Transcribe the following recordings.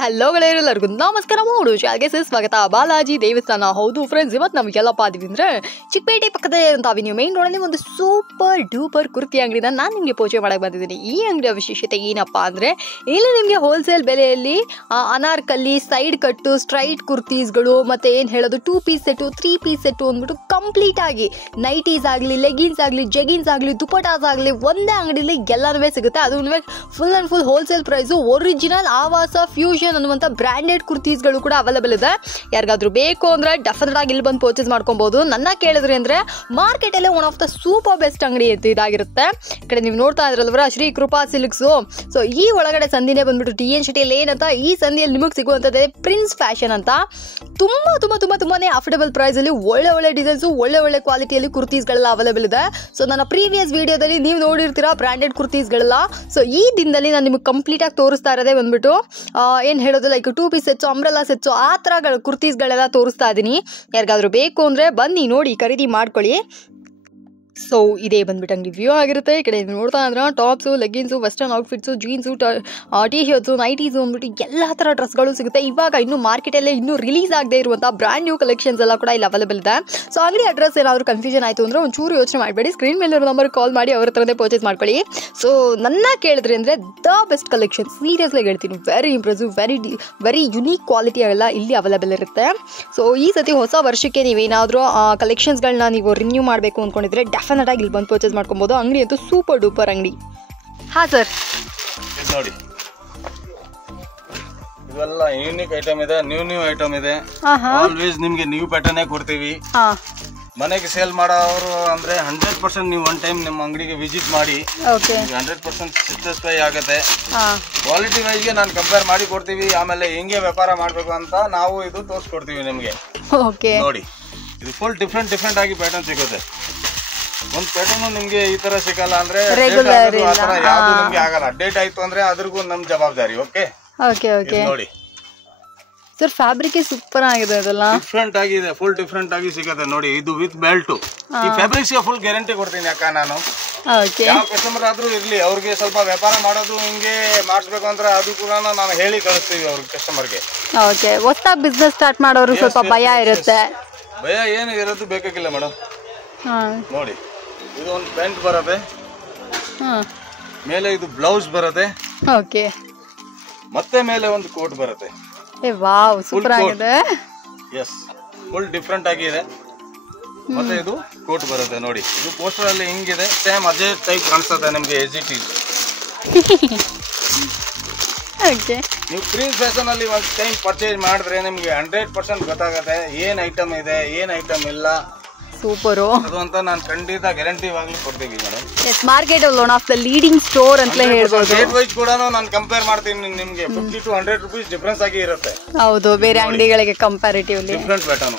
Hello ಎಲ್ಲರಿಗೂ ನಮಸ್ಕಾರ ಮೂಡು ಶಾಲೆಗೆ ಸ್ವಾಗತ. ಬಾಲಾಜಿ ದೇವಸ್ಥಾನ. ಹೌದು ಫ್ರೆಂಡ್ಸ್, ಇವತ್ತು ನಾವು ಎಲ್ಲಪ್ಪ ಆದಿವಿ ಅಂದರೆ ಚಿಕ್ಕಪೇಟೆ ಪಕ್ಕದ ಅಂತ ಅವೆನ್ಯೂ ಮೇನ್ ರೋಡಲ್ಲಿ ಒಂದು ಸೂಪರ್ ಡೂಪರ್ ಕುರ್ತಿ ಅಂಗಡಿನ ನಾನು ನಿಮಗೆ ಪರಿಚಯ ಮಾಡಕ್ಕೆ ಬಂದಿದ್ದೀನಿ. ಈ ಅಂಗಡಿಯ ವಿಶೇಷತೆ ಏನಪ್ಪ ಅಂದರೆ ಇಲ್ಲಿ ನಿಮಗೆ ಹೋಲ್ಸೇಲ್ ಬೆಲೆಯಲ್ಲಿ ಅನಾರ್ಕಲಿ, ಸೈಡ್ ಕಟ್ಟು, ಸ್ಟ್ರೈಟ್ ಕುರ್ತೀಸ್ಗಳು ಮತ್ತು ಏನು ಹೇಳೋದು 2 ಪೀಸ್ ಸೆಟ್ಟು, 3 ಪೀಸ್ ಸೆಟ್ಟು ಅಂದ್ಬಿಟ್ಟು ಕಂಪ್ಲೀಟ್ ಆಗಿ ನೈಟೀಸ್ ಆಗಲಿ, ಲೆಗಿನ್ಸ್ ಆಗಲಿ, ಜೆಗಿನ್ಸ್ ಆಗಲಿ, ದುಪಟಾಸ್ ಆಗಲಿ ಒಂದೇ ಅಂಗಡಿಯಲ್ಲಿ ಎಲ್ಲನೂ ಸಿಗುತ್ತೆ. ಅದು full and full wholesale price. Original ಆವಾಸ ಫ್ಯೂಷನ್ ಅನ್ನುವಂಥ ಬ್ರ್ಯಾಂಡೆಡ್ ಕುರ್ತೀಸ್ಗಳು ಕೂಡ ಅವೈಲೇಬಲ್ ಇದೆ. ಯಾರಿಗಾದ್ರೂ ಬೇಕು ಅಂದರೆ ಡೆಫಿನೆಟ್ ಆಗಿ ಇಲ್ಲಿ ಬಂದು ಪರ್ಚೇಸ್ ಮಾಡ್ಕೊಬಹುದು. ನನ್ನ ಕೇಳಿದ್ರಿ ಅಂದರೆ ಮಾರ್ಕೆಟಲ್ಲೇ one of the super best ಅಂಗಡಿ ಇದಾಗಿರುತ್ತೆ. ಈ ಕಡೆ ನೀವು ನೋಡ್ತಾ ಇದ್ರಲ್ವರ ಶ್ರೀ ಕೃಪಾ ಸಿಲ್ಕ್ಸು. ಸೊ ಈ ಒಳಗಡೆ ಸಂದಿನೇ ಬಂದ್ಬಿಟ್ಟು TNCT ಲೇನ್ ಅಂತ. ಈ ಸಂದಿಯಲ್ಲಿ ನಿಮಗೆ ಸಿಗುವಂಥದ್ದೇ ಪ್ರಿನ್ಸ್ ಫ್ಯಾಷನ್ ಅಂತ. ತುಂಬಾನೇ ಅಫೋರ್ಡಬಲ್ ಪ್ರೈಸಲ್ಲಿ ಒಳ್ಳೆ ಡಿಸೈನ್ಸು, ಒಳ್ಳೆ ಕ್ವಾಲಿಟಿಯಲ್ಲಿ ಕುರ್ತೀಸ್ಗಳೆಲ್ಲ ಅವೈಲೇಬಲ್ ಇದೆ. ಸೊ ನನ್ನ ಪ್ರೀವಿಯಸ್ ವಿಡಿಯೋದಲ್ಲಿ ನೀವು ನೋಡಿರ್ತೀರಾ ಬ್ರ್ಯಾಂಡೆಡ್ ಕುರ್ತೀಸ್ಗಳೆಲ್ಲ. ಸೊ ಈ ದಿನದಲ್ಲಿ ನಾನು ನಿಮಗೆ ಕಂಪ್ಲೀಟಾಗಿ ತೋರಿಸ್ತಾ ಇರೋದೇ ಬಂದ್ಬಿಟ್ಟು ಏನು ಹೇಳೋದು like 2 piece sets, umbrella sets, ಆ ಥರ ಕುರ್ತೀಸ್ಗಳೆಲ್ಲ ತೋರಿಸ್ತಾ ಇದ್ದೀನಿ. ಯಾರಿಗಾದ್ರೂ ಬೇಕು ಅಂದರೆ ಬನ್ನಿ ನೋಡಿ ಖರೀದಿ ಮಾಡ್ಕೊಳ್ಳಿ. ಸೊ ಇದೇ ಬಂದ್ಬಿಟ್ಟು ಅಂಗಡಿ ವ್ಯೂ ಆಗಿರುತ್ತೆ. ಈ ಕಡೆ ನೋಡ್ತಾ ಇದ್ರೆ tops, leggings, western outfits, jeans, T shirts, nighties ಅಂದ್ಬಿಟ್ಟು ಎಲ್ಲ ಥರ ಡ್ರೆಸ್ಗಳು ಸಿಗುತ್ತೆ. ಇವಾಗ ಇನ್ನೂ ಮಾರ್ಕೆಟಲ್ಲೇ ಇನ್ನೂ ರಿಲೀಸ್ ಆಗದೆ ಇರುವಂಥ ಬ್ರ್ಯಾಂಡ್ ನ್ಯೂ ಕಲೆಕ್ಷನ್ಸ್ ಎಲ್ಲ ಕೂಡ ಇಲ್ಲಿ ಅವೈಲೇಬಲ್ ಇದೆ. ಸೊ ಅಂಗಡಿ ಅಡ್ರೆಸ್ ಏನಾದರೂ ಕನ್ಫ್ಯೂಷನ್ ಆಯಿತು ಅಂದರೆ ಒಂಚೂರು ಯೋಚನೆ ಮಾಡಬೇಡಿ, ಸ್ಕ್ರೀನ್ ಮೇಲೆ ನಂಬರ್ ಕಾಲ್ ಮಾಡಿ ಅವ್ರ ಹತ್ರನೇ ಪರ್ಚೇಸ್ ಮಾಡ್ಕೊಳ್ಳಿ. ಸೊ ನನ್ನ ಕೇಳಿದ್ರಿ ಅಂದರೆ ದ ಬೆಸ್ಟ್ ಕಲೆಕ್ಷನ್, ಸೀರಿಯಸ್ಲಿ ಹೇಳ್ತೀನಿ, very impressive, very unique quality ಎಲ್ಲ ಇಲ್ಲಿ ಅವೈಲೇಬಲ್ ಇರುತ್ತೆ. ಸೊ ಈ ಸತಿ ಹೊಸ ವರ್ಷಕ್ಕೆ ನೀವೇನಾದರೂ ಕಲೆಕ್ಷನ್ಸ್ಗಳನ್ನ ನೀವು ರಿನ್ಯೂ ಮಾಡಬೇಕು ಅಂದ್ಕೊಂಡಿದ್ರೆ ಡೆಫಿನೆಟ್ ಆಗಿ ಇಲ್ಲಿ ಬಂದು ಪರ್ಚೇಸ್ ಮಾಡ್ಕೊಬೋದು. ಅಂಗಡಿ ಅಂತೂ ಸೂಪರ್ ಡೂಪರ್ ಅಂಗಡಿ. ಹಾಂ ಸರ್, ನೋಡಿ ಇವೆಲ್ಲ ಯೂನಿಕ್ ಐಟಮ್ ಇದೆ, ನ್ಯೂ ಐಟಮ್ ಇದೆ. ಆಲ್ವೇಸ್ ನಿಮ್ಗೆ ನ್ಯೂ ಪ್ಯಾಟರ್ನ್ ಕೊಡ್ತೀವಿ. ಮನೆಗೆ ಸೇಲ್ ಮಾಡೋರು ಅಂದ್ರೆ 100% ನೀವು ಒನ್ ಟೈಮ್ ನಿಮ್ಮ ಅಂಗಡಿಗೆ ವಿಸಿಟ್ ಮಾಡಿ 100% ಸ್ಯಾಟಿಸ್ಫೈ ಆಗುತ್ತೆ. ಕ್ವಾಲಿಟಿ ವೈಸ್ಗೆ ನಾನು ಕಂಪೇರ್ ಮಾಡಿ ಕೊಡ್ತೀವಿ. ಆಮೇಲೆ ಹೆಂಗೆ ವ್ಯಾಪಾರ ಮಾಡಬೇಕು ಅಂತ ನಾವು ಇದು ತೋರಿಸ್ಕೊಡ್ತೀವಿ ನಿಮಗೆ. ನೋಡಿ ಇದು ಫುಲ್ ಡಿಫ್ರೆಂಟ್ ಆಗಿ ಪ್ಯಾಟರ್ನ್ ಸಿಗುತ್ತೆ. ಒಂದ್ ಪ್ಯಾಟರ್ನ್ ನಿಮ್ಗೆ ಈ ತರ ಸಿಗಲ್ಲ ಅಂದ್ರೆ ಯಾವ್ದು ನಿಮ್ಗೆ ಆಗಲ್ಲ. ಡೇಟ್ ಆಯ್ತು ಅಂದ್ರೆ ಅದ್ರಿಗೂ ನಮ್ ಜವಾಬ್ದಾರಿ. ಓಕೆ ನೋಡಿ ಸರ್, ಫ್ಯಾಬ್ರಿಕ್ ಸೂಪರ್ ಆಗಿದೆ, ಅದೆಲ್ಲ ಡಿಫ್ರೆಂಟ್ ಆಗಿದೆ, ಫುಲ್ ಡಿಫ್ರೆಂಟ್ ಆಗಿ ಸಿಗುತ್ತೆ. ನೋಡಿ ಇದು ವಿತ್ ಬೆಲ್ಟ್. ಈ ಫ್ಯಾಬ್ರಿಕ್ಸ್ ಫುಲ್ ಗ್ಯಾರಂಟಿ ಕೊಡ್ತೀನಿ. ಯಾಕ ನಾನು ಯಾವ ಕಸ್ಟಮರ್ ಆದ್ರೂ ಇರ್ಲಿ, ಅವ್ರಿಗೆ ಸ್ವಲ್ಪ ವ್ಯಾಪಾರ ಮಾಡೋದು ಹಿಂಗೆ ಮಾಡಿಸ್ಬೇಕು ಅಂದ್ರೆ ಅದು ಕೂಡ ನಾನು ಹೇಳಿ ಕಳಿಸ್ತೀವಿ ಅವ್ರಿಗೆ, ಕಸ್ಟಮರ್ಗೆ. ಹೊಸದಾಗಿ ಬಿಸ್ನೆಸ್ ಸ್ಟಾರ್ಟ್ ಮಾಡೋರು ಸ್ವಲ್ಪ ಭಯ ಇರುತ್ತೆ. ಭಯ ಏನು ಇರೋದು ಬೇಕಾಗಿಲ್ಲ ಮೇಡಮ್. ನೋಡಿ ಇದು ಒಂದು ಪ್ಯಾಂಟ್ ಬರುತ್ತೆ, ಮೇಲೆ ಇದು ಬ್ಲೌಸ್ ಬರುತ್ತೆ, ಮತ್ತೆ ಮೇಲೆ ಒಂದು ಕೋಟ್ ಬರುತ್ತೆ. ವಾವ್, ಸೂಪರ್ ಆಗಿದೆ. ಎಸ್, ಫುಲ್ ಡಿಫ್ರೆಂಟ್ ಆಗಿದೆ. ಮತ್ತೆ ಇದು ಕೋಟ್ ಬರುತ್ತೆ. ನೋಡಿ ಇದು ಪೋಸ್ಟರ್ ಅಲ್ಲಿ ಹಿಂಗಿದೆ, ಸೇಮ್ ಅದೇ ಟೈಪ್ ಕಾಣಿಸುತ್ತೆ ನಿಮ್ಗೆ. ನೀವು ಪ್ರಿನ್ಸ್ ಫ್ಯಾಷನ್ ಅಲ್ಲಿ ಒಂದು ಟೈಮ್ ಪರ್ಚೇಸ್ ಮಾಡಿದ್ರೆ ನಿಮ್ಗೆ 100% ಗೊತ್ತಾಗುತ್ತೆ ಏನ್ ಐಟಮ್ ಇದೆ, ಏನ್ ಐಟಮ್ ಇಲ್ಲ. ಸೂಪರ್ ಅದು ಅಂತ ನಾನು ಖಂಡಿತ ಗ್ಯಾರಂಟಿ ವಾಗ್ಲಿ ಕೊಡ್ತೀವಿ ಮೇಡಮ್. ಮಾರ್ಕೆಟ್ ಅಲ್ಲಿ one of the leading store ಅಂತ ಹೇಳ್ಬೋದು. ರೇಟ್ ವೈಸ್ ಕೂಡ ನಾನು ಕಂಪೇರ್ ಮಾಡ್ತೀನಿ ನಿಮ್ಗೆ. 50 to 100 ರೂಪೀಸ್ ಡಿಫರೆನ್ಸ್ ಆಗಿ ಇರುತ್ತೆ. ಹೌದು, ಬೇರೆ ಅಂಗಡಿಗಳಿಗೆ comparatively different pattern.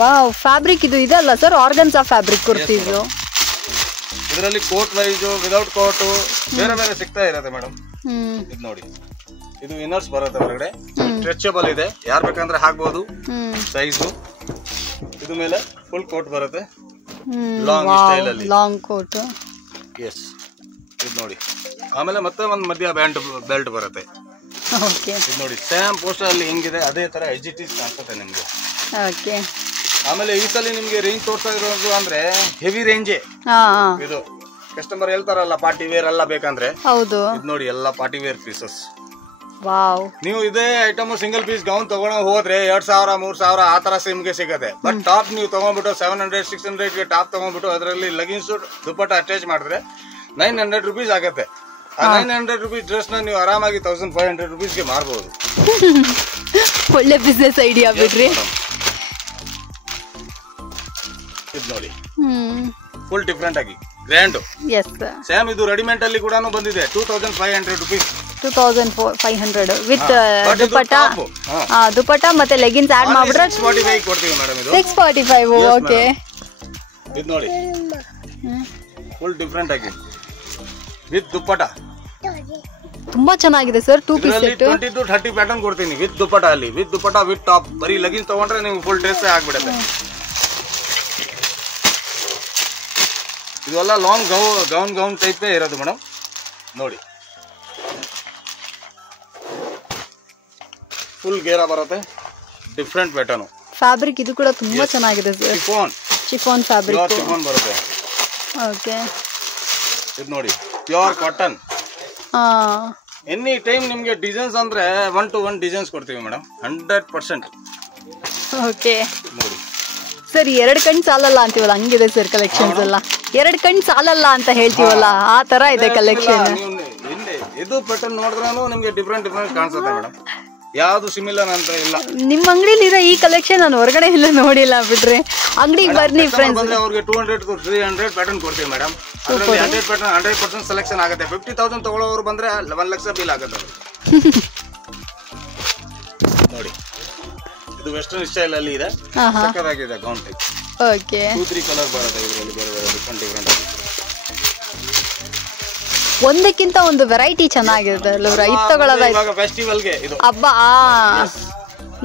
Wow, fabric ಇದು ಇದಲ್ಲ ಸರ್, ಆರ್ಗನ್ಸಾ ಫ್ಯಾಬ್ರಿಕ್ ಕುರ್ತೀಸ್. ಇದರಲ್ಲಿ ಕೋಟ್ ವೈಸ್, ವಿದೌಟ್ ಕೋಟ್ ಬೇರೆ ಸಿಗ್ತಾ ಇರುತ್ತೆ ಮೇಡಮ್. ಇದು ನೋಡಿ, ಇದು ಇನ್ನರ್ಸ್ ಬರುತ್ತೆ ಹೊರಗಡೆ, ಸ್ಟ್ರೆಚಬಲ್ ಇದೆ, ಯಾರು ಬೇಕಂದ್ರೆ ಹಾಕ್ಬಹುದು ಸೈಜು. ಇದು ಮೇಲೆ ಫುಲ್ ಕೋಟ್ ಬರುತ್ತೆ, ಲಾಂಗ್ ಸ್ಟೈಲ್ ಅಲ್ಲಿ, ಲಾಂಗ್ ಕೋಟ್. ಎಸ್, ಇದು ನೋಡಿ. ಆಮೇಲೆ ಮತ್ತೆ ಒಂದು ಮಧ್ಯ ಬೆಲ್ಟ್ ಬರುತ್ತೆ. ಇದು ನೋಡಿ, ಸೇಮ್ ಪೋಸ್ಟರ್ ಅಲ್ಲಿ ಹೆಂಗಿದೆ ಅದೇ ತರ ಎಜಿಟೀಸ್ ಕಾಣಿಸುತ್ತೆ ನಿಮ್ಗೆ. ಆಮೇಲೆ ಈ ಸಲ ನಿಮ್ಗೆ ರೇಂಜ್ ತೋರ್ಸ್ತಾ ಇರೋದು ಅಂದ್ರೆ ಹೆವಿ ರೇಂಜ್. ಇದು ಕಸ್ಟಮರ್ ಹೇಳ್ತಾರಲ್ಲ ಪಾರ್ಟಿ ವೇರ್ ಎಲ್ಲ ಬೇಕಂದ್ರೆ, ಇದು ನೋಡಿ ಎಲ್ಲ ಪಾರ್ಟಿ ವೇರ್ ಪೀಸಸ್. ನೀವು ಇದೇ ಐಟಮ್ ಸಿಂಗಲ್ ಪೀಸ್ ಗೌನ್ ತಗೊಂಡು ಹೋದ್ರೆ 2000 3000 ಆ ತರ ನಿಮ್ಗೆ ಸಿಗುತ್ತೆ. ಬಟ್ ಟಾಪ್ ನೀವು ತಗೊಂಡ್ಬಿಟ್ಟು 700 600 ಟಾಪ್ ತಗೊಂಡ್ಬಿಟ್ಟು ಅದರಲ್ಲಿ ಲಗಿನ್ಸ್ ದುಪ್ಪಟ್ಟ ಅಟ್ಯಾಚ್ ಮಾಡಿದ್ರೆ 900 ರೂಪೀಸ್ ಆಗುತ್ತೆ. ಆ 900 ರೂಪೀಸ್ ಡ್ರೆಸ್ ನ ನೀವು ಆರಾಮಾಗಿ 1500 ರೂಪೀಸ್ಗೆ ಮಾರಬಹುದು. ಒಳ್ಳೆ ಬಿಸ್ನೆಸ್ ಐಡಿಯಾ ಬಿಡ್ರಿ. ಇದು ನೋಡಿ, ಫುಲ್ ಡಿಫ್ರೆಂಟ್ ಆಗಿ ಗ್ರ್ಯಾಂಡ್. ಸೇಮ್ ಇದು ರೆಡಿಮೇಡ್ ಅಲ್ಲಿ ಕೂಡ ಬಂದಿದೆ. 2500 ರೂಪೀಸ್, 2500 ವಿತ್ ದುಪಟ್ಟ ಮತ್ತೆ ಲೆಗಿನ್ಸ್ ಆಡ್ ಮಾಡ್ಬಿಟ್ರೆ 645 ಕೊಡ್ತೀವಿ ಮೇಡಮ್. ಇದು 645. ಓಕೆ, ಇದು ನೋಡಿ ಫುಲ್ ಡಿಫ್ರೆಂಟ್ ಆಗಿ ವಿತ್ ದುಪಟ್ಟ. ತುಂಬಾ ಚೆನ್ನಾಗಿದೆ sir. 2 piece set 20 to 30 pattern ಕೊಡ್ತೀನಿ ವಿತ್ ದುಪಟ್ಟ ಅಲ್ಲಿ, ವಿತ್ ದುಪಟ್ಟ ವಿತ್ ಟಾಪ್. ಬರೀ ಲೆಗಿನ್ಸ್ ತಗೊಂಡ್ರೆ ನೀವು ಫುಲ್ ಡ್ರೆಸ್ ಆಗ್ಬಿಡುತ್ತೆ. ಇದೆಲ್ಲ ಲಾಂಗ್ ಗೌನ್ ಟೈಪ್ ಇರೋದು ಮೇಡಮ್. ನೋಡಿ ಫುಲ್ ಗೇರಾ ಬರುತ್ತೆ, ಡಿಫ್ರೆಂಟ್ ಪ್ಯಾಟರ್ನ್. ಫ್ಯಾಬ್ರಿಕ್ ಇದು ಕೂಡ ತುಂಬಾ ಚೆನ್ನಾಗಿದೆ ಸರ್. ಚಿಫಾನ್ ಫ್ಯಾಬ್ರಿಕ್, ಚಿಫಾನ್ ಬರುತ್ತೆ. ಓಕೆ, ಇದು ನೋಡಿ ಪ್ಯೂರ್ ಕಾಟನ್. ಎನಿ ಟೈಮ್ ನಿಮ್ಗೆ ಡಿಸೈನ್ಸ್ ಅಂದ್ರೆ 1 to 1 ಡಿಸೈನ್ಸ್ ಕೊಡ್ತೀವಿ ಮೇಡಮ್, 100%. ಓಕೆ ನೋಡಿ ಸರ್, 2 ಕಣ್ಣು ಸಾಲಲ್ಲ ಅಂತೀವಲ್ಲ ಹಂಗಿದೆ ಸರ್ ಕಲೆಕ್ಷನ್ಸ್ ಎಲ್ಲ. 2 ಕಣ್ಣು ಸಾಲಲ್ಲ ಅಂತ ಹೇಳ್ತೀವಲ್ಲ ಆ ತರ ಇದೆ ಕಲೆಕ್ಷನ್. ಇದು ಪ್ಯಾಟರ್ನ್ ನೋಡಿದ್ರೂ ನಿಮ್ಗೆ ಡಿಫ್ರೆಂಟ್ ಕಾಣಿಸುತ್ತೆ ಮೇಡಮ್, ಯಾವ್ದು ಸಿಮಿಲರ್ ಅಂತ ಇಲ್ಲ. ನಿಮ್ಮ ಅಂಗಡಿಲಿ ಇರೋ ಈ ಕಲೆಕ್ಷನ್ ನಾನು ಹೊರಗಡೆ ಎಲ್ಲ ನೋಡಿಲ್ಲ ಬಿಡ್ರಿ. ಅಂಗಡಿಗೆ ಬರ್ನಿ ಫ್ರೆಂಡ್ಸ್, ಅವ್ರಿಗೆ 200 to 300 ಪ್ಯಾಟರ್ನ್ ಕೊಡ್ತೀವಿ ಮೇಡಮ್. 100% ಸೆಲೆಕ್ಷನ್ ಆಗುತ್ತೆ. 50,000 ತಗೊಳ್ಳೋರು ಬಂದ್ರೆ 1 ಲಕ್ಷ ಬಿಲ್ ಆಗುತ್ತೆ. ನೋಡಿ ಇದು ವೆಸ್ಟರ್ನ್ ಸ್ಟೈಲ್ ಅಲ್ಲಿ ಇದೆ, ಸಕ್ಕತ್ತಾಗಿದೆ ಗೌನ್ ಟೈಪ್. ಓಕೆ, 2-3 ಕಲರ್ ಬರುತ್ತೆ ಇದರಲ್ಲಿ, ಬೇರೆ ಬೇರೆ ಡಿಫ್ರೆಂಟ್ ಆಗಿ. ಒಂದಕ್ಕಿಂತ ಒಂದು ವೆರೈಟಿ ಚೆನ್ನಾಗಿದೆ ಅಲ್ವಾ? ಇದು ತಗೊಳ್ಳೋದಾಯ್ತು ಫೆಸ್ಟಿವಲ್ಗೆ, ಇದು ಹಬ್ಬ.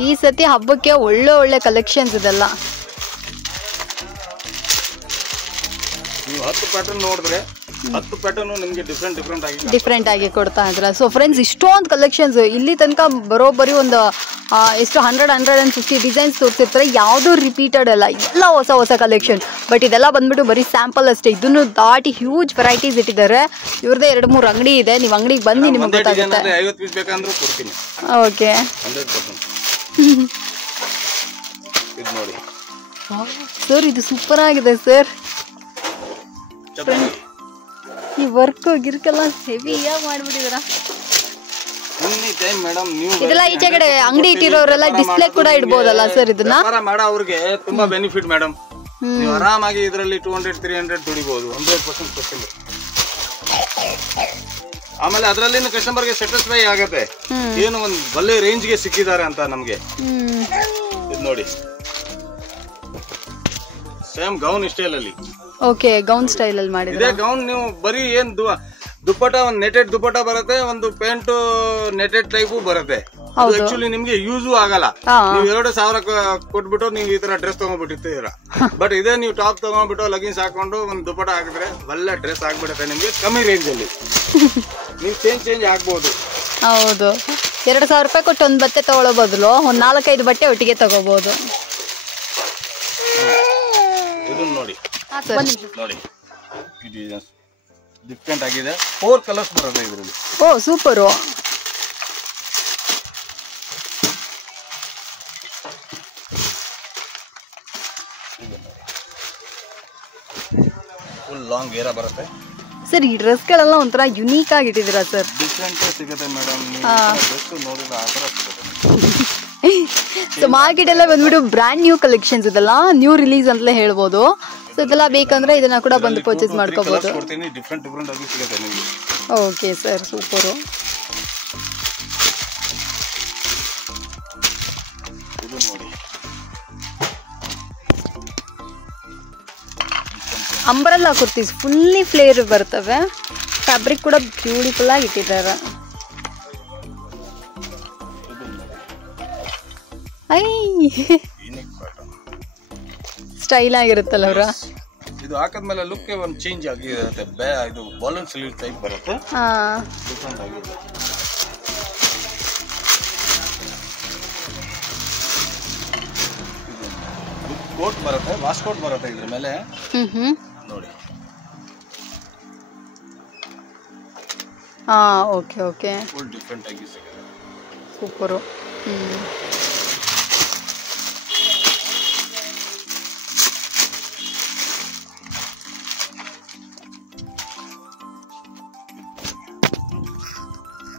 ಈ ಸತಿ ಹಬ್ಬಕ್ಕೆ ಒಳ್ಳೆ ಕಲೆಕ್ಷನ್ಸ್ ಇದೆಲ್ಲ. ನೀವು 10 ಪ್ಯಾಟರ್ನ್ ನೋಡಿದ್ರೆ 10 ಪ್ಯಾಟರ್ನ್ ನಿಮಗೆ ಡಿಫ್ರೆಂಟ್ ಆಗಿ ಕೊಡ್ತಾ ಇದ್ರ. ಸೊ ಫ್ರೆಂಡ್ಸ್, ಇಷ್ಟೊಂದು ಕಲೆಕ್ಷನ್ಸ್ ಇಲ್ಲಿ ತನಕ ಬರೋಬ್ಬರಿ ಒಂದು ಎಷ್ಟು 100-150 ಡಿಸೈನ್ಸ್ ತೋರಿಸಿರ್ತಾರೆ. ಯಾವುದೂ ರಿಪೀಟೆಡ್ ಅಲ್ಲ, ಎಲ್ಲ ಹೊಸ ಕಲೆಕ್ಷನ್. ಬಟ್ ಇದೆಲ್ಲ ಬಂದ್ಬಿಟ್ಟು ಬರೀ ಸ್ಯಾಂಪಲ್ ಅಷ್ಟೇ. ಇದನ್ನು ದಾಟಿ ಹ್ಯೂಜ್ ವೆರೈಟೀಸ್ ಇಟ್ಟಿದ್ದಾರೆ. ಇವ್ರದೇ 2-3 ಅಂಗಡಿ ಇದೆ, ನೀವು ಅಂಗಡಿಗೆ ಬನ್ನಿ ನಿಮ್ಗೆ ಗೊತ್ತಾಗುತ್ತೆ. 50 ಪೀಸ್ ಬೇಕಂದ್ರೂ ಕೊಡ್ತೀನಿ. ಓಕೆ, 100%. ಇದು ನೋಡಿ ಸರ್, ಇದು ಸೂಪರ್ ಆಗಿದೆ ಸರ್. ಈ ವರ್ಕ್ ಗಿರ್ಕೆಲ್ಲ ಹೆವಿಯಾಗಿ ಮಾಡ್ಬಿಟ್ಟಿದಾರ. ಇದೆಲ್ಲ ಈಚೆ ಕಡೆ ಅಂಗಡಿ ಇಟ್ಟಿರೋರೆಲ್ಲ ಡಿಸ್ಪ್ಲೇ ಕೂಡ ಇಡ್ಬೋದಲ್ಲ ಸರ್? ಇದನ್ನ ಮಾಡೋರಿಗೆ ತುಂಬಾ ಬೆನಿಫಿಟ್ ಮೇಡಮ್. ನೀವು ಆರಾಮಾಗಿ ಇದರಲ್ಲಿ 200-300 ದುಡಿಬಹುದು, 100% ಕಸ್ಟಮರ್. ಆಮೇಲೆ ಅದರಲ್ಲಿ ಕಸ್ಟಮರ್ಗೆ ಸ್ಯಾಟಿಸ್ಫೈ ಆಗುತ್ತೆ, ಏನು ಒಂದು ಒಳ್ಳೆ ರೇಂಜ್ಗೆ ಸಿಕ್ಕಿದ್ದಾರೆ ಅಂತ ನಮ್ಗೆ. ಇದು ನೋಡಿ ಸೇಮ್ ಗೌನ್ ಸ್ಟೈಲ್ ಅಲ್ಲಿ. ಓಕೆ, ಗೌನ್ ಸ್ಟೈಲ್ ಅಲ್ಲಿ ಮಾಡಿದ್ರೆ ಇದೇ ಗೌನ್ ನೀವು ಬರೀ ಏನ್ ದುಪ್ಪಟ, ಒಂದು ನೆಟೆಡ್ ದುಪ್ಪಟ ಬರುತ್ತೆ, ಒಂದು ಪ್ಯಾಂಟ್ ನೆಟೆಡ್ ಟೈಪು ಬರುತ್ತೆ. ಆಕ್ಚುಲಿ ನಿಮ್ಗೆ ಯೂಸು ಆಗಲ್ಲ. ನೀವು 2,000 ಕೊಟ್ಬಿಟ್ಟು ನೀವು ಈ ತರ ಡ್ರೆಸ್ ತಗೊಂಡ್ಬಿಟ್ಟಿರ್ತೀರ. ಬಟ್ ಇದೇ ನೀವು ಟಾಪ್ ತಗೊಂಡ್ಬಿಟ್ಟು ಲಗಿನ್ಸ್ ಹಾಕೊಂಡು ಒಂದು ದುಪ್ಪಟ ಹಾಕಿದ್ರೆ ಒಳ್ಳೆ ಡ್ರೆಸ್ ಆಗ್ಬಿಡುತ್ತೆ ನಿಮ್ಗೆ ಕಮ್ಮಿ ರೇಂಜ್ ಅಲ್ಲಿ. ನೀವು ಚೇಂಜ್ ಆಗ್ಬಹುದು. ಹೌದು, 2,000 ರೂಪಾಯಿ ಕೊಟ್ಟು ಒಂದು ಬಟ್ಟೆ ತಗೊಳ್ಳೋ ಬದಲು ಒಂದು 4-5 ಬಟ್ಟೆ ಒಟ್ಟಿಗೆ ತಗೋಬಹುದು. ಇದನ್ನ ನೋಡಿ ನೋಡಿ, ಡಿಫ್ರೆಂಟ್ ಆಗಿದೆ. 4 ಕಲರ್ಸ್ ಬರುತ್ತೆ ಇದರಲ್ಲಿ. ಓ ಸೂಪರು. ಫುಲ್ ಲಾಂಗ್ ಗೇರಾ ಬರುತ್ತೆ ಸರ್. ಈ ಡ್ರೆಸ್ಗಳೆಲ್ಲ ಒಂಥರ ಯುನೀಕ್ ಆಗಿ ಇಟ್ಟಿದ್ದೀರಾ ಸರ್? ಡಿಫ್ರೆಂಟ್ ಸಿಗುತ್ತೆ ಮೇಡಮ್, ಡ್ರೆಸ್ ನೋಡಿಲ್ಲ ಆ ಥರ ಸಿಗುತ್ತೆ. ಸೊ ಮಾರ್ಕೆಟ್ ಎಲ್ಲ ಬಂದ್ಬಿಟ್ಟು ಬ್ರ್ಯಾಂಡ್ ನ್ಯೂ ಕಲೆಕ್ಷನ್ಸ್ ಇದೆಲ್ಲ, ನ್ಯೂ ರಿಲೀಸ್ ಅಂತಲೇ ಹೇಳ್ಬೋದು. ಸೊ ಇದೆಲ್ಲ ಬೇಕಂದ್ರೆ ಇದನ್ನ ಕೂಡ ಬಂದು ಪರ್ಚೇಸ್ ಮಾಡ್ಕೋಬಹುದು. ಡಿಫ್ರೆಂಟ್ ಆಗಿ ಸಿಗುತ್ತೆ ನಿಮಗೆ. Okay sir, super. ಇದು ನೋಡಿ ಅಂಬ್ರೆಲ್ಲಾ ಕುರ್ತೀಸ್ ಫುಲ್ಲಿ ಫ್ಲೇರ್ ಬರ್ತವೆ. ಫ್ಯಾಬ್ರಿಕ್ ಕೂಡ ಬ್ಯೂಟಿಫುಲ್ ಆಗಿ ಇಟ್ಟಿದ್ದಾರೆ. ಐ ಸ್ಟೈಲ್ ಆಗಿರುತ್ತಲ್ಲ ಅವರ. ಇದು ಹಾಕಿದ್ಮೇಲೆ ಲುಕ್ ಒಂದು ಚೇಂಜ್ ಆಗಿರುತ್ತೆ. ಇದು ಬಾಲನ್ ಸ್ಲೀವ್ ಟೈಪ್ ಬರುತ್ತೆ. ಡಿಫ್ರೆಂಟ್ ಆಗಿದೆ. ಕೋಟ್ ಬರುತ್ತೆ, ವಾಶ್ ಕೋಟ್ ಬರುತ್ತೆ ಇದ್ರ ಮೇಲೆ. ನೋಡಿ. ಓಕೆ ಓಕೆ, ಫುಲ್ ಡಿಫ್ರೆಂಟ್ ಆಗಿ ಸಿಗುತ್ತೆ. ಸೂಪರು.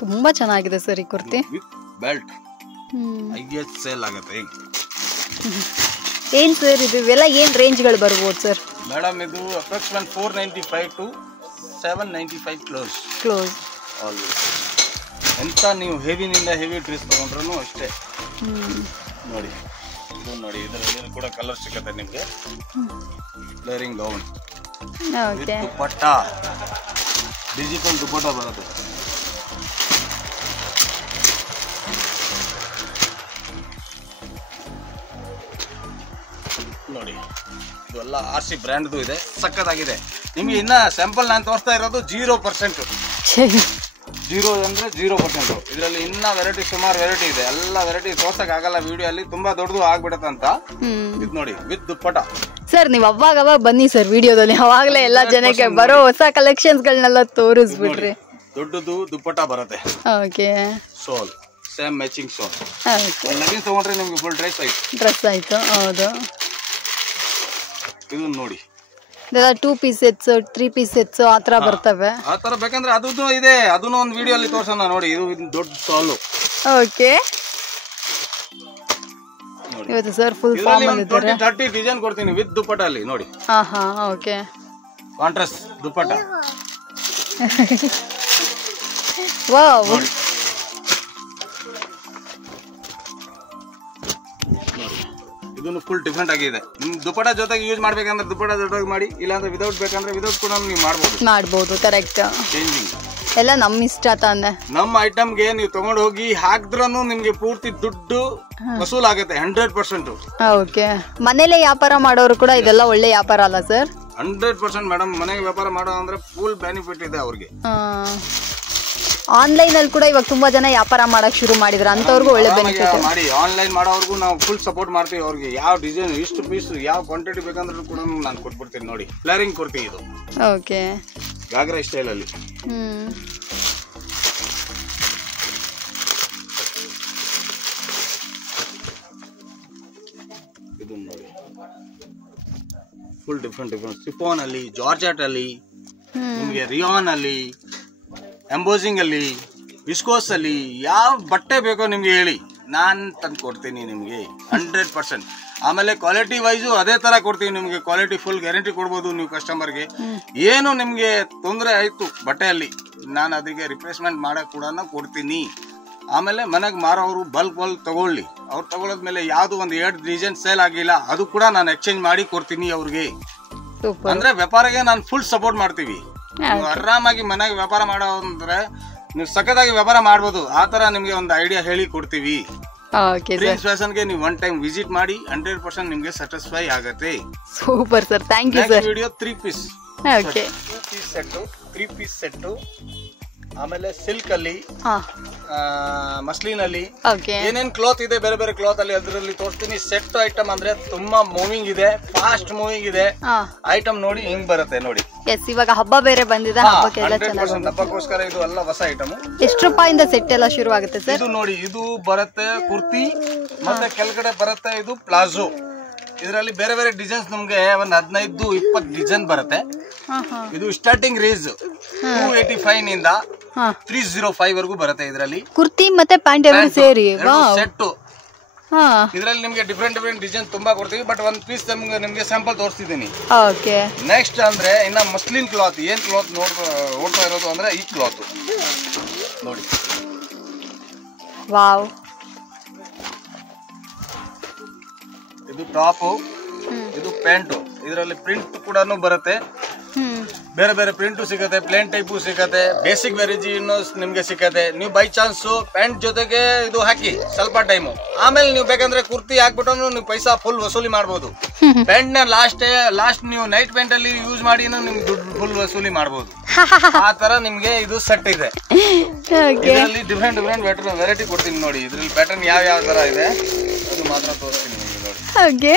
ತುಂಬಾ ಚೆನ್ನಾಗಿದೆ ಸರ್ ಈ ಕುರ್ತಿ. ಬೆಲ್ಟ್ ಸೇಲ್ ಆಗುತ್ತೆ. ಏನ್ ಸರ್ ಇದು ಇವೆಲ್ಲ ಏನ್ ರೇಂಜ್ಗಳು ಬರ್ಬೋದು ಸರ್? ಮೇಡಮ್ ಇದು ಅಪ್ರಾಕ್ಸಿಮೇಟ್ 495 to 795 ಕ್ಲೋಸ್ ಆಲ್ವೇಸ್. ಎಂತ ನೀವು ಹೆವಿನಿಂದ ಹೆವಿ ಡ್ರೆಸ್ ತಗೊಂಡ್ರೂ ಅಷ್ಟೇ. ನೋಡಿ ಇದು ನೋಡಿ, ಇದರಲ್ಲಿ ಕೂಡ ಕಲರ್ ಸಿಗುತ್ತೆ ನಿಮಗೆ. ಫ್ಲೇರಿಂಗ್ ಗೌನ್, ದುಪ್ಪಟ್ಟ, ಡಿಜಿಟಲ್ ದುಪ್ಪಟ್ಟ ಬರುತ್ತೆ. ನೋಡಿ ಇದೆಲ್ಲ RC ಬ್ರ್ಯಾಂಡ್ದು ಇದೆ, ಸಕ್ಕತ್ತಾಗಿದೆ. ನಿಮಗೆ ಇನ್ನ ಸ್ಯಾಂಪಲ್ ನಾನು ತೋರಿಸ್ತಾ ಇರೋದು 0%. 0 ಅಂದ್ರೆ 0%. ಇದರಲ್ಲಿ ಇನ್ನ ವೆರೈಟಿ ಸುಮಾರು ವೆರೈಟಿ ಇದೆ. ಎಲ್ಲ ವೆರೈಟಿ ತೋರ್ಸಕ್ ಆಗಲ್ಲ ವಿಡಿಯೋ ಅಲ್ಲಿ, ತುಂಬಾ ದೊಡ್ಡದು ಆಗ್ಬಿಡತ್ತೆ ಅಂತ. ಇದು ನೋಡಿ ವಿತ್ ದುಪ್ಪಟ. ಸರ್ ನೀವು ಅವಾಗ ಬನ್ನಿ ಸರ್ ವಿಡಿಯೋದಲ್ಲಿ, ಅವಾಗಲೇ ಎಲ್ಲಾ ಜನಕ್ಕೆ ಬರೋ ಹೊಸ ಕಲೆಕ್ಷನ್ಸ್ ಗಳನ್ನೆಲ್ಲ ತೋರಿಸ್ಬಿಡ್ರಿ. ದೊಡ್ಡದು ದುಪ್ಪಟ ಬರುತ್ತೆ. ಓಕೆ. ಸೋಲ್ ಸೇಮ್ ಮ್ಯಾಚಿಂಗ್ ಸೋಲ್. ಲಗಿನ್ ತಗೊಂಡ್ರೆ ನಿಮ್ಗೆ ಫುಲ್ ಡ್ರೆಸ್ ಆಯ್ತು. ಹೌದು. ಇದು ನೋಡಿ ಇದೆಲ್ಲ 2 ಪೀಸ್ ಸೆಟ್ಸ್ 3 ಪೀಸ್ ಸೆಟ್ಸ್ ಆ ತರ ಬರ್ತವೆ. ಆ ತರ ಬೇಕಂದ್ರೆ ಅದೂ ಇದೆ, ಅದನ್ನು ಒಂದು ವಿಡಿಯೋ ಅಲ್ಲಿ ತೋರ್ಸೋಣ ನೋಡಿ. ಇದು ದೊಡ್ಡ ಸಾಲು. ಓಕೆ. ಇವತ್ತು ಸರ್ ಫುಲ್ ಫಾರ್ಮ್ ಅಲ್ಲಿ ಇದ್ದಾರೆ. 30 ಡಿಸೈನ್ ಕೊಡ್ತೀನಿ ವಿತ್ ದುಪ್ಪಟ ಅಲ್ಲಿ ನೋಡಿ. ಓಕೆ. ಕಾಂಟ್ರಾಸ್ಟ್ ದುಪ್ಪಟ. ವಾವ್. ಇದನ್ನು ಫುಲ್ ಡಿಫ್ರೆಂಟ್ ಆಗಿದೆ. ನಿಮ್ ದುಪ್ಪಟ ಜೊತೆಗೆ ಯೂಸ್ ಮಾಡ್ಬೇಕಂದ್ರೆ ದುಪ್ಪಟ ಜೊತೆಗೆ ಮಾಡಿ, ಇಲ್ಲಾಂದ್ರೆ ವಿದೌಟ್ ಬೇಕಂದ್ರೆ ವಿದೌಟ್ ಕೂಡ ನೀವು ಮಾಡ್ಬೋದು. ಕರೆಕ್ಟ್. ಚೇಂಜಿಂಗ್ ಎಲ್ಲ ನಮ್ಮ ಇಷ್ಟ ತಾನೆ. ನಮ್ಮ ಐಟಮ್ಗೆ ನೀವು ತಗೊಂಡು ಹೋಗಿ ಹಾಕಿದ್ರೂ ನಿಮ್ಗೆ ಪೂರ್ತಿ ದುಡ್ಡು ವಸೂಲ್ ಆಗುತ್ತೆ 100%. ಓಕೆ. ಮನೇಲೆ ವ್ಯಾಪಾರ ಮಾಡೋರು ಕೂಡ ಇದೆಲ್ಲ ಒಳ್ಳೆ ವ್ಯಾಪಾರ ಅಲ್ಲ ಸರ್? 100% ಮೇಡಮ್. ಮನೆಗೆ ವ್ಯಾಪಾರ ಮಾಡೋ ಅಂದ್ರೆ ಫುಲ್ ಬೆನಿಫಿಟ್ ಇದೆ ಅವ್ರಿಗೆ. ಆನ್ಲೈನ್ ಅಲ್ಲಿ ಕೂಡ ಇವಾಗ ತುಂಬಾ ಜನ ವ್ಯಾಪಾರ ಮಾಡಕ್ ಶುರು ಮಾಡಿದ್ರೆ ಅಂತವ್ರಿಗೂ ಒಳ್ಳೆ ಬೆನಿಫಿಟ್ ಮಾಡಿ. ಆನ್ಲೈನ್ ಮಾಡೋರ್ಗು ನಾವು ಫುಲ್ ಸಪೋರ್ಟ್ ಮಾಡ್ತೀವಿ. ಅವ್ರಿಗೆ ಯಾವ ಡಿಸೈನ್ ಇಷ್ಟು ಪೀಸ್ ಯಾವ ಕ್ವಾಂಟಿಟಿ ಬೇಕಂದ್ರೂ ಕೂಡ ನಾನು ಕೊಟ್ಬಿಡ್ತೀನಿ ನೋಡಿ. ಫ್ಲೇರಿಂಗ್ ಕೊಡ್ತೀವಿ ಇದು. ಓಕೆ. ಗಾಗ್ರಾ ಸ್ಟೈಲ್ ಅಲ್ಲಿ. ಇದು ನೋಡಿ ಫುಲ್ ಡಿಫ್ರೆಂಟ್ ಸಿಫಾನ್ ಅಲ್ಲಿ, ಜಾರ್ಜೆಟ್ ಅಲ್ಲಿ, ನಿಮ್ಗೆ ರಿಯಾನ್ ಅಲ್ಲಿ, ಎಂಬೋಸಿಂಗ್ ಅಲ್ಲಿ, ವಿಸ್ಕೋಸ್ ಅಲ್ಲಿ, ಯಾವ ಬಟ್ಟೆ ಬೇಕೋ ನಿಮ್ಗೆ ಹೇಳಿ ನಾನ್ ತಂದು ಕೊಡ್ತೀನಿ ನಿಮ್ಗೆ 100%. ಆಮೇಲೆ ಕ್ವಾಲಿಟಿ ವೈಸು ಅದೇ ತರ ಕೊಡ್ತೀವಿ ನಿಮ್ಗೆ. ಕ್ವಾಲಿಟಿ ಫುಲ್ ಗ್ಯಾರಂಟಿ ಕೊಡ್ಬೋದು ನೀವು ಕಸ್ಟಮರ್ಗೆ. ಏನು ನಿಮ್ಗೆ ತೊಂದರೆ ಆಯ್ತು ಬಟ್ಟೆಯಲ್ಲಿ, ನಾನು ಅದಕ್ಕೆ ರಿಪ್ಲೇಸ್ಮೆಂಟ್ ಮಾಡಕ್ ಕೂಡ ಕೊಡ್ತೀನಿ. ಆಮೇಲೆ ಮನೆಗೆ ಮಾರೋರು ಬಲ್ಕ್ ತಗೊಳ್ಳಿ. ಅವ್ರು ತಗೊಳದ್ಮೇಲೆ ಯಾವ್ದು ಒಂದು 2 ಡಿಸೈನ್ ಸೇಲ್ ಆಗಿಲ್ಲ ಅದು ಕೂಡ ನಾನು ಎಕ್ಸ್ಚೇಂಜ್ ಮಾಡಿ ಕೊಡ್ತೀನಿ ಅವ್ರಿಗೆ. ಅಂದ್ರೆ ವ್ಯಾಪಾರಕ್ಕೆ ನಾನು ಫುಲ್ ಸಪೋರ್ಟ್ ಮಾಡ್ತೀವಿ. ನೀವು ಆರಾಮಾಗಿ ಮನೆಗೆ ವ್ಯಾಪಾರ ಮಾಡೋ ಅಂದ್ರೆ ನೀವು ಸಖತ್ತಾಗಿ ವ್ಯಾಪಾರ ಮಾಡ್ಬೋದು. ಆ ತರ ನಿಮ್ಗೆ ಒಂದು ಐಡಿಯಾ ಹೇಳಿ ಕೊಡ್ತೀವಿ. ಪ್ರಿನ್ಸ್ ಫ್ಯಾಷನ್ಗೆ ನೀವು 1 ಟೈಮ್ ವಿಸಿಟ್ ಮಾಡಿ 100% ನಿಮ್ಗೆ ಸ್ಯಾಟಿಸ್ಫೈ ಆಗುತ್ತೆ. Super sir, thank you sir. Video 3 piece. Okay. 2 piece set, 3 piece set, ಆಮೇಲೆ ಸಿಲ್ಕ್ ಅಲ್ಲಿ, ಮಸ್ಲಿನ್ ಅಲ್ಲಿ ಏನೇನ್ ಕ್ಲಾತ್ ಇದೆ ಬೇರೆ ಬೇರೆ ಕ್ಲಾತ್ ಅಲ್ಲಿ ಅದರಲ್ಲಿ ತೋರಿಸ್ತೀನಿ. ಸೆಟ್ ಐಟಮ್ ಅಂದ್ರೆ ತುಂಬಾ ಮೂವಿಂಗ್ ಇದೆ, ಫಾಸ್ಟ್ ಮೂವಿಂಗ್ ಇದೆ. ಐಟಮ್ ನೋಡಿ ಹಿಂಗ್ ಬರುತ್ತೆ ನೋಡಿ. ಇವಾಗ ಹಬ್ಬ ಬೇರೆ ಬಂದಿದೆ, ಹಬ್ಬಕ್ಕೋಸ್ಕರ ಇದು ಎಲ್ಲ ಹೊಸ ಐಟಮ್. ಎಷ್ಟು ರೂಪಾಯಿಂದ ಸೆಟ್ ಎಲ್ಲ ಶುರು ಆಗುತ್ತೆ ಸರ್? ಇದು ನೋಡಿ, ಇದು ಬರುತ್ತೆ ಕುರ್ತಿ, ಮತ್ತೆ ಕೆಳಗಡೆ ಬರುತ್ತೆ ಇದು ಪ್ಲಾಜೋ. ಇದರಲ್ಲಿ ಬೇರೆ ಬೇರೆ ಡಿಸೈನ್ಸ್ ನಮ್ಗೆ ಒಂದ್ 15-20 ಡಿಸೈನ್ ಬರುತ್ತೆ. ಇದು ಸ್ಟಾರ್ಟಿಂಗ್ ರೇಂಜ್ 285 ನಿಂದ 305 ವರೆಗೂ ಬರುತ್ತೆ. ಇದರಲ್ಲಿ ಕುರ್ತಿ ಮತ್ತೆ ಪ್ಯಾಂಟ್ ಸೇರಿ ಸೆಟ್. ಇದರಲ್ಲಿ ನಿಮ್ಗೆ ಡಿಫ್ರೆಂಟ್ ಡಿಸೈನ್ ತುಂಬಾ ಕೊಡ್ತೀವಿ. ಬಟ್ ಒಂದ್ ಪೀಸ್ ನಿಮ್ಗೆ ಸ್ಯಾಂಪಲ್ ತೋರಿಸ್ತಿದ್ದೀನಿ. ನೆಕ್ಸ್ಟ್ ಅಂದ್ರೆ ಇನ್ನ ಮಸ್ಲಿನ್ ಕ್ಲಾತ್. ಏನ್ ಕ್ಲಾತ್ ನೋಡ್ತಾ ಇರೋದು ಅಂದ್ರೆ ಈ ಕ್ಲಾತ್ ನೋಡಿ. ವಾವ್. ಇದು ಟಾಪ್, ಇದು ಪ್ಯಾಂಟ್. ಇದರಲ್ಲಿ ಪ್ರಿಂಟ್ ಕೂಡ ಬರುತ್ತೆ. ಬೇರೆ ಬೇರೆ ಪ್ರಿಂಟು ಸಿಗುತ್ತೆ, ಪ್ಲೇನ್ ಟೈಪು ಸಿಗುತ್ತೆ, ಬೇಸಿಕ್ ವೆರೈಟಿ ನಿಮ್ಗೆ ಸಿಕ್ಕತ್ತೆ. ನೀವು ಬೈ ಚಾನ್ಸ್ ಪ್ಯಾಂಟ್ ಜೊತೆಗೆ ಇದು ಹಾಕಿ ಸ್ವಲ್ಪ ಟೈಮು, ಆಮೇಲೆ ನೀವು ಬೇಕಂದ್ರೆ ಕುರ್ತಿ ಹಾಕ್ಬಿಟ್ಟು ನೀವು ಪೈಸಾ ಫುಲ್ ವಸೂಲಿ ಮಾಡಬಹುದು. ಪ್ಯಾಂಟ್ ನ ಲಾಸ್ಟ್ ನೀವು ನೈಟ್ ಪ್ಯಾಂಟ್ ಅಲ್ಲಿ ಯೂಸ್ ಮಾಡಿ ನಿಮ್ಗೆ ದುಡ್ಡು ಫುಲ್ ವಸೂಲಿ ಮಾಡಬಹುದು. ಆ ತರ ನಿಮ್ಗೆ ಇದು ಸೆಟ್ ಇದೆ. ಇದರಲ್ಲಿ ಡಿಫ್ರೆಂಟ್ ವೆರೈಟಿ ಕೊಡ್ತೀನಿ ನೋಡಿ. ಇದ್ರಲ್ಲಿ ಪ್ಯಾಟರ್ನ್ ಯಾವ ತರ ಇದೆ ಅದು ಮಾತ್ರ ತೋರಿಸ್ತೀನಿ ನೋಡಿ.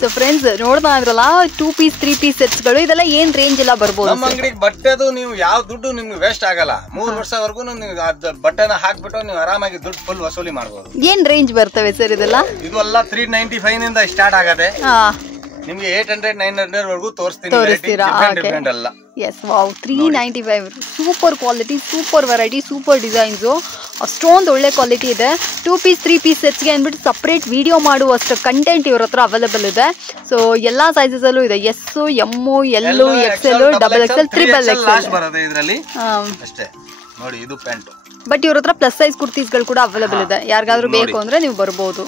ಸೊ ಫ್ರೆಂಡ್ಸ್ ನೋಡ್ತಾ ಇದ್ರಲ್ಲ 2 ಪೀಸ್ 3 ಪೀಸ್ ಸೆಟ್ಸ್ಗಳು, ಇದೆಲ್ಲ ಏನ್ ರೇಂಜ್ ಎಲ್ಲ ಬರ್ಬೋದು? ನಮ್ಮ ಅಂಗಡಿಗೆ ಬಟ್ಟೆದು ನೀವು ಯಾವ ದುಡ್ಡು ನಿಮ್ಗೆ ವೇಸ್ಟ್ ಆಗಲ್ಲ. 3 ವರ್ಷವರೆಗೂ ನೀವು ಬಟ್ಟೆನ ಹಾಕ್ಬಿಟ್ಟು ನೀವು ಆರಾಮಾಗಿ ದುಡ್ಡು ಫುಲ್ ವಸೂಲಿ ಮಾಡಬಹುದು. ಏನ್ ರೇಂಜ್ ಬರ್ತವೆ ಸರ್ ಇದೆಲ್ಲ? ಇದು ಎಲ್ಲ 395 ನಿಂದ ಸ್ಟಾರ್ಟ್ ಆಗತ್ತೆ. ನಿಮ್ಗೆ 800-900 ವರೆಗೂ ತೋರಿಸ್ತೀನಿ. ಎಲ್ಲ S wow 395 super quality, super variety, super designs, ಅಷ್ಟೊಂದು ಒಳ್ಳೆ ಕ್ವಾಲಿಟಿ ಇದೆ. 2 ಪೀಸ್ 3 ಪೀಸ್ ಸೆಟ್ಸ್ಗೆ ಅಂದ್ಬಿಟ್ಟು ಸಪ್ರೇಟ್ ವಿಡಿಯೋ ಮಾಡುವಷ್ಟು ಕಂಟೆಂಟ್ ಇವ್ರ ಹತ್ರ ಅವೈಲೇಬಲ್ ಇದೆ. ಸೊ ಎಲ್ಲಾ ಸೈಜಸ್ ಅಲ್ಲೂ ಇದೆ. S, M, L, XL, XXL, XXL ಬರುತ್ತೆ ಇದರಲ್ಲಿ ಅಷ್ಟೇ ನೋಡಿ. ಇದು ಪ್ಯಾಂಟ್. ಬಟ್ ಇವ್ರ ಹತ್ರ ಪ್ಲಸ್ ಸೈಜ್ ಕುರ್ತೀಸ್ಗಳು ಕೂಡ ಅವೈಲೇಬಲ್ ಇದೆ. ಯಾರಿಗಾದ್ರೂ ಬೇಕು ಅಂದ್ರೆ ನೀವು ಬರ್ಬೋದು.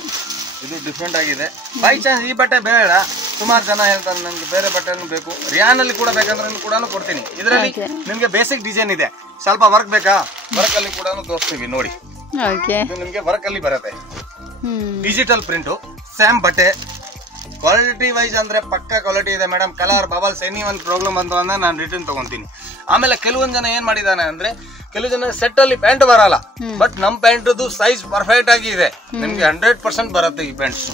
ಇದು ಡಿಫ್ರೆಂಟ್ ಆಗಿದೆ. ಬೈ ಚಾನ್ಸ್ ಈ ಬಟ್ಟೆ ಬೇಡ, ಸುಮಾರು ಜನ ಹೇಳ್ತಾರೆ ನನ್ಗೆ ಬೇರೆ ಬಟ್ಟೆ ಬೇಕು, ರಿಯಾನ್ ಅಲ್ಲಿ ಕೂಡ ಬೇಕಂದ್ರೆ ಕೂಡ ಕೊಡ್ತೀನಿ. ಇದರಲ್ಲಿ ನಿಮ್ಗೆ ಬೇಸಿಕ್ ಡಿಸೈನ್ ಇದೆ, ಸ್ವಲ್ಪ ವರ್ಕ್ ಬೇಕಾ, ವರ್ಕ್ ಅಲ್ಲಿ ಕೂಡ ತೋರಿಸ್ತೀವಿ ನೋಡಿ. ನಿಮ್ಗೆ ವರ್ಕ್ ಅಲ್ಲಿ ಬರುತ್ತೆ. ಡಿಜಿಟಲ್ ಪ್ರಿಂಟ್, ಸೇಮ್ ಬಟ್ಟೆ. ಕ್ವಾಲಿಟಿ ವೈಸ್ ಅಂದ್ರೆ ಪಕ್ಕ ಕ್ವಾಲಿಟಿ ಇದೆ ಮೇಡಮ್. ಕಲರ್ ಬಬಲ್ಸ್ ಎನಿ ಒಂದು ಪ್ರಾಬ್ಲಮ್ ಅಂತ ಅಂದ್ರೆ ನಾನು ರಿಟರ್ನ್ ತಗೊಂತೀನಿ. ಆಮೇಲೆ ಕೆಲವೊಂದ್ ಜನ ಏನ್ ಮಾಡಿದಾನೆ ಅಂದ್ರೆ ಕೆಲವು ಜನ ಸೆಟ್ ಅಲ್ಲಿ ಪ್ಯಾಂಟ್ ಬರಲ್ಲ, ಬಟ್ ನಮ್ ಪ್ಯಾಂಟ್ ಸೈಜ್ ಪರ್ಫೆಕ್ಟ್ ಆಗಿ ಇದೆ, ನಿಮ್ಗೆ 100% ಬರುತ್ತೆ ಈ ಪ್ಯಾಂಟ್ಸ್.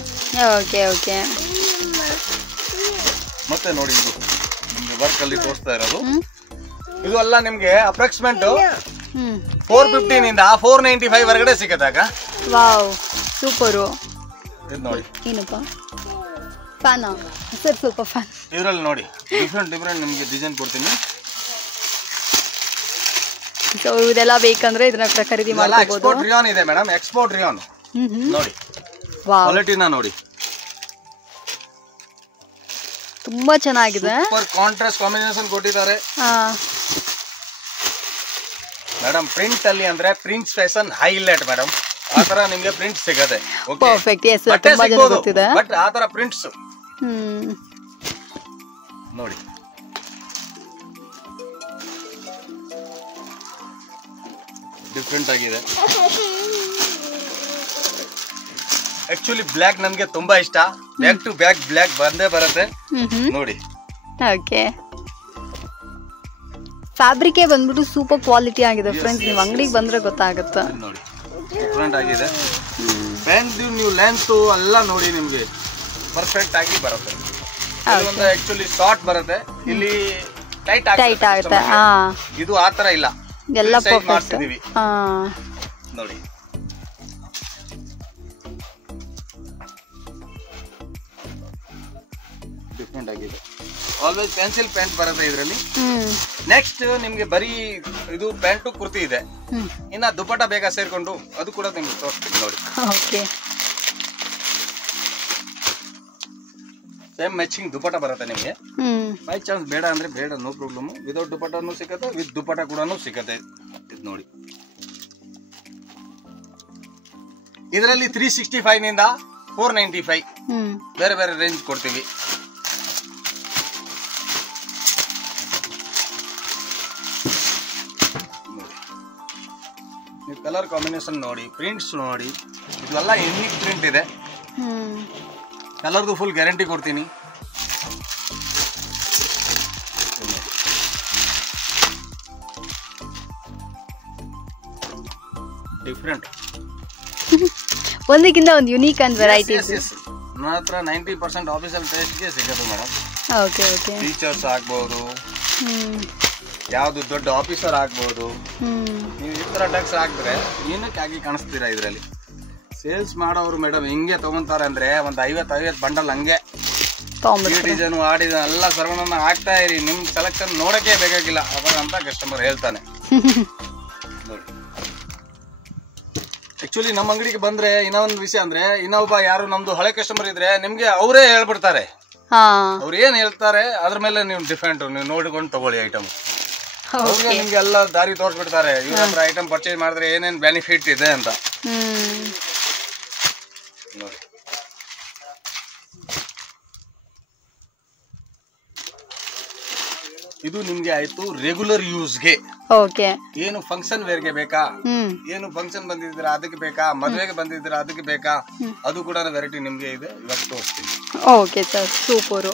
ಮತ್ತೆ ನೋಡಿ ಇದು ನಿಮ್ಗೆ ವರ್ಕ್ ಅಲ್ಲಿ ತೋರಿಸ್ತಾ ಇರೋದು, ಇದು ಎಲ್ಲ ನಿಮ್ಗೆ ಅಪ್ರಾಕ್ಸಿಮೇಟ್ 450 ನಿಂದ 495 ವರೆಗಡೆ ಸಿಗತ್ತಾಗ. Wow super. ಇದು ನೋಡಿ ಏನಪ್ಪ ಫ್ಯಾನ್ ಸರ್, ಸೂಪರ್ ಫ್ಯಾನ್. ಇದರಲ್ಲಿ ನೋಡಿ ಡಿಫ್ರೆಂಟ್ ನಿಮ್ಗೆ ಡಿಸೈನ್ ಕೊಡ್ತೀನಿ. ಸೊ ಇದೆಲ್ಲ ಬೇಕಂದ್ರೆ ಇದನ್ನ ಖರೀದಿ ಮಾಡಬಹುದು. ಎಕ್ಸ್ಪೋರ್ಟ್ ರಿಯಾನ್ ಇದೆ ಮೇಡಮ್, ಎಕ್ಸ್ಪೋರ್ಟ್ ರಿಯಾನ್ ನೋಡಿ, ಕ್ವಾಲಿಟಿನ ನೋಡಿ, ತುಂಬಾ ಚೆನ್ನಾಗಿದೆ. ಸೂಪರ್ ಕಾಂಟ್ರಾಸ್ಟ್ ಕಾಂಬಿನೇಷನ್ ಕೊಟ್ಟಿದ್ದಾರೆ ಮೇಡಮ್. ಪ್ರಿಂಟ್ ಅಲ್ಲಿ ಅಂದ್ರೆ ಪ್ರಿಂಟ್ಸ್ ಫ್ಯಾಷನ್ ಹೈಲೈಟ್ ಮೇಡಮ್, ಆತರ ನಿಮ್ಗೆ ಪ್ರಿಂಟ್ ಸಿಗದೆ. ಪರ್ಫೆಕ್ಟ್. ಎಸ್ ತುಂಬಾ ಜನ ಗೊತ್ತಿದೆ, ಬಟ್ ಆತರ ಪ್ರಿಂಟ್ಸ್ ನೋಡಿ. ಡಿಫ್ರೆಂಟ್ ಆಗಿದೆ. ಆಕ್ಚುಲಿ ಬ್ಲ್ಯಾಕ್ ನಮ್ಗೆ ತುಂಬಾ ಇಷ್ಟ, ಬ್ಯಾಕ್ ಟು ಬ್ಯಾಕ್ ಬ್ಲ್ಯಾಕ್ ಬಂದೇ ಬರುತ್ತೆ ನೋಡಿ. ಓಕೆ, ಫ್ಯಾಬ್ರಿಕ್ ಬಂದ್ಬಿಟ್ಟು ಸೂಪರ್ ಕ್ವಾಲಿಟಿ ಆಗಿದೆ ಫ್ರೆಂಡ್ಸ್, ನೀವು ಅಂಗಡಿಗೆ ಬಂದ್ರೆ ಗೊತ್ತಾಗುತ್ತೆ. ನೋಡಿ ಡಿಫ್ರೆಂಟ್ ಆಗಿದೆ. ಪ್ಯಾಂಟ್ ನೀವು ಲೆಂತ್ ಎಲ್ಲ ನೋಡಿ ನಿಮ್ಗೆ ಪರ್ಫೆಕ್ಟ್ ಆಗಿ ಬರುತ್ತೆ. ಒಂದು ಆಕ್ಚುಲಿ ಶಾರ್ಟ್ ಬರುತ್ತೆ, ಇಲ್ಲಿ ಟೈಟ್ ಆಗುತ್ತೆ. ಇದು ಆತರ ಇಲ್ಲ, ಎಲ್ಲ ಪರ್ಫೆಕ್ಟ್ ನೋಡಿ. ಡಿಫ್ರೆಂಟ್ ಆಗಿದೆ. ಆಲ್ವೇಸ್ ಪೆನ್ಸಿಲ್ ಪ್ಯಾಂಟ್ ಬರುತ್ತೆ ಇದರಲ್ಲಿ. ನೆಕ್ಸ್ಟ್ ನಿಮ್ಗೆ ಬರೀ ಇದು ಪ್ಯಾಂಟು ಕುರ್ತಿ ಇದೆ, ಇನ್ನ ದುಪಟ್ಟ ಬೇಗ ಸೇರ್ಕೊಂಡು ಅದು ಕೂಡ ನಿಮ್ಗೆ ತೋರಿಸ್ತೀನಿ ನೋಡಿ. ಸೇಮ್ ಮ್ಯಾಚಿಂಗ್ ದುಪಟ್ಟ ಬರುತ್ತೆ ನಿಮ್ಗೆ. ಬೈ ಚಾನ್ಸ್ ಬೇಡ ಅಂದ್ರೆ ಬೇಡ, ನೋ ಪ್ರಾಬ್ಲಮ್. ವಿದೌಟ್ ದುಪಟ್ಟನು ಸಿಗುತ್ತೆ, ವಿತ್ ದುಪಟ್ಟ ಕೂಡ ಸಿಗುತ್ತೆ. ಇದು ನೋಡಿ, ಇದರಲ್ಲಿ 365 ನಿಂದ 495 ಬೇರೆ ಬೇರೆ ರೇಂಜ್ ಕೊಡ್ತೀವಿ. ಕಲರ್ ಕಾಂಬಿನೇಷನ್ ನೋಡಿ, ಪ್ರಿಂಟ್ಸ್ ನೋಡಿ, ಇದೆಲ್ಲ ಯೂನಿಕ್ ಪ್ರಿಂಟ್ ಇದೆ. ಕಲರ್ದು ಫುಲ್ ಗ್ಯಾರಂಟಿ ಕೊಡ್ತೀನಿ. ಡಿಫ್ರೆಂಟ್, ಒಂದಕ್ಕಿಂತ ಒಂದು ಯುನೀಕ್ ಅಂಡ್ ವೆರೈಟಿ. ನನ್ನ ಹತ್ರ 90% ಆಫೀಸಲ್ ಟೇಸ್ಟ್ಗೆ ಸಿಗುತ್ತೆ ಮೇಡಮ್. Okay okay. ಟೀಚರ್ಸ್ ಆಗ್ಬೋದು, ಯಾವ್ದು ದೊಡ್ಡ ಆಫೀಸರ್ ಆಗ್ಬೋದು, ನೀವು ಈ ತರ ಟೆಕ್ಸ್ ಹಾಕಿದ್ರೆ ಏನಕ್ಕೆ ಆಗಿ ಕಾಣಿಸ್ತೀರಾ. ಇದರಲ್ಲಿ ಸೇಲ್ಸ್ ಮಾಡೋರು ಮೇಡಮ್ ಹಿಂಗೆ ತಗೊಂತಾರೆ ಅಂದ್ರೆ ಒಂದು 50 ಬಂಡಲ್ ಹಂಗೆ ಡಿಸೈನ್ ಆಡಿದ ಎಲ್ಲ ಸರ್ವನ್ನ ಹಾಕ್ತಾ ಇರಿ, ನಿಮ್ ಸೆಲೆಕ್ಷನ್ ನೋಡಕ್ಕೆ ಬೇಕಾಗಿಲ್ಲ ಅವಾಗ ಅಂತ ಕಸ್ಟಮರ್ ಹೇಳ್ತಾನೆ ನೋಡಿ. ಆಕ್ಚುಲಿ ನಮ್ಮ ಅಂಗಡಿಗೆ ಬಂದ್ರೆ ಇನ್ನೊಂದು ವಿಷಯ ಅಂದ್ರೆ, ಇನ್ನೊಬ್ಬ ಯಾರು ನಮ್ದು ಹಳೆ ಕಸ್ಟಮರ್ ಇದ್ರೆ ನಿಮ್ಗೆ ಅವರೇ ಹೇಳ್ಬಿಡ್ತಾರೆ. ಅವ್ರು ಏನ್ ಹೇಳ್ತಾರೆ ಅದ್ರ ಮೇಲೆ ನೀವು ಡಿಫ್ರೆಂಟ್ ನೀವು ನೋಡಿಕೊಂಡು ತಗೊಳ್ಳಿ ಐಟಮ್. ಅವ್ರಿಗೆ ನಿಮ್ಗೆ ಎಲ್ಲ ದಾರಿ ತೋರಿಸ್ಬಿಡ್ತಾರೆ, ಇವ್ರ ಹತ್ರ ಐಟಮ್ ಪರ್ಚೇಸ್ ಮಾಡಿದ್ರೆ ಏನೇನ್ ಬೆನಿಫಿಟ್ ಇದೆ ಅಂತ ನೋಡಿ. ಇದು ನಿಮ್ಗೆ ಆಯ್ತು ರೆಗ್ಯುಲರ್ ಯೂಸ್ಗೆ. ಏನು ಫಂಕ್ಷನ್ ವೇರ್ಗೆ ಬೇಕಾ, ಏನು ಫಂಕ್ಷನ್ ಬಂದಿದ್ರ ಅದಕ್ಕೆ ಬೇಕಾ, ಮದುವೆಗೆ ಬಂದಿದ್ರ ಅದಕ್ಕೆ ಬೇಕಾ, ಅದು ಕೂಡ ವೆರೈಟಿ ನಿಮ್ಗೆ ಇದೆ, ಇವತ್ತು ತೋರಿಸ್ತೀನಿ. Okay sir, super.